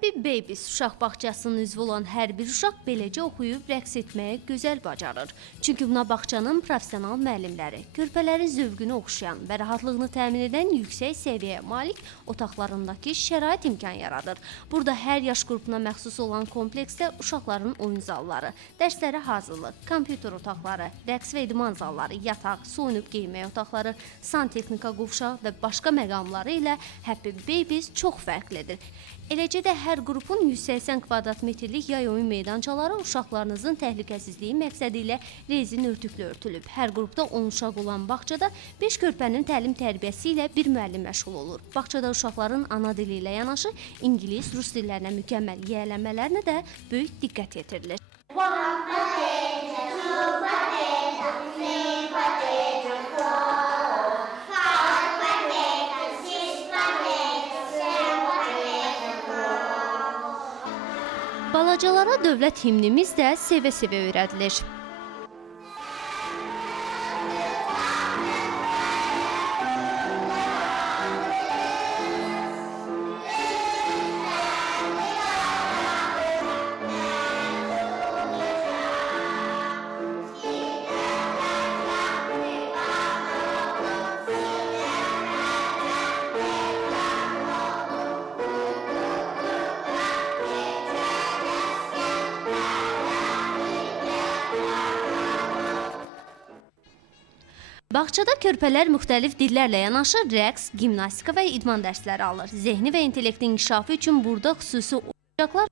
Happy Babies uşaq bağçasının üzvü olan hər bir uşaq beləcə oxuyub rəqs etməyə gözəl bacarır. Çünki buna bağçanın professional müəllimləri, körpələrin zövqünü oxşayan və rahatlığını təmin edən yüksək səviyyəyə malik otaqlarındakı şərait imkan yaradır. Burada hər yaş qrupuna məxsus olan kompleksdə uşaqların oyun zalları, dərslərə hazırlıq, kompüter otaqları, rəqs və idman zalları, yataq, soyunub geyinmək otaqları, santexnika qovşağı və başqa məqamları ilə Happy Babies çox fərqlidir. Eləcə də hər qrupun 180 kvadrat metrlik yay oyun meydançaları uşaqlarınızın təhlükəsizliyi məqsədi ilə rezin örtüklə örtülüb. Hər qrupda 10 uşaq olan bağçada 5 körpənin təlim tərbiyəsi ilə bir müəllim məşğul olur. Bağçada uşaqların ana dili ilə yanaşı ingilis, rus dillərinə mükəmməl yiyələnmələrinə də böyük diqqət yetirilir. Balacalara dövlət himnimiz də sevə-sevə öyrədilir. Bağçada körpələr müxtəlif dillərlə yanaşı rəqs, gimnastika və idman dərsləri alır. Zehni və intellektin inkişafı üçün burada xüsusi oyuncaqlar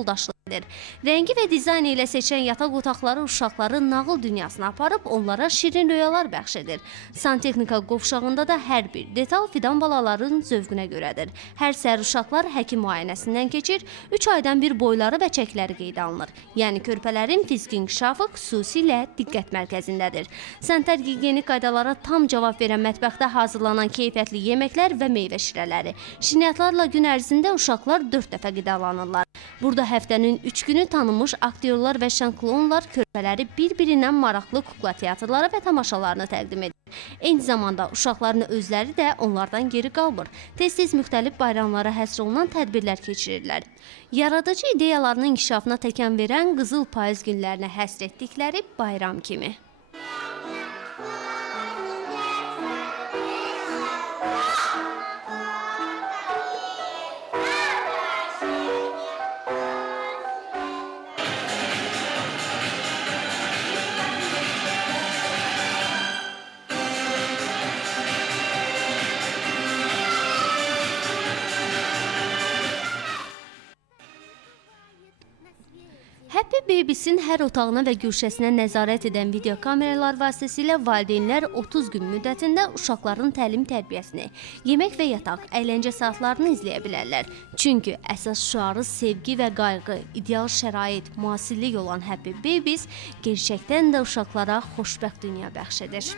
yoldaşlıq edir. Rəngi və dizayn ilə seçən yataq otaqları uşaqları nağıl dünyasına aparıb onlara şirin rüyalar bəxş edir. Santexnika qovşağında da hər bir detal fidan balaların zövqünə görədir. Hər səhər uşaqlar həkim müayinəsindən keçir, 3 aydan bir boyları və çəkləri qeydə alınır. Yəni körpələrin fiziki inkişafı xüsusilə diqqət mərkəzindədir. Sanitar gigiyenik qaydalara tam cavab verən mətbəxdə hazırlanan keyfiyyətli yeməklər və meyvə şirələri. Şirniyyatlarla gün ərzində uşaqlar 4 dəfə qidalanırlar. Burada həftənin 3 günü tanınmış aktyorlar və şanklonlar körpələri bir-birindən maraqlı kukla teatrları və tamaşalarını təqdim edir. Eyni zamanda uşaqların özləri də onlardan geri qalmır. Tez-tez müxtəlif bayramlara həsr olunan tədbirlər keçirirlər. Yaradıcı ideyalarının inkişafına təkan verən qızıl payız günlərinə həsr etdikləri bayram kimi. Happy Babies'in hər otağına və güşəsinə nəzarət edən video kameralar vasitəsilə valideynlər 30 gün müddətində uşaqların təlim tərbiyəsini, yemək və yataq, əyləncə saatlarını izləyə bilərlər. Çünki əsas şüarı sevgi və qayğı, ideal şərait, müasirlik olan Happy Babies gerçəkdən də uşaqlara xoşbəxt dünya bəxş edir.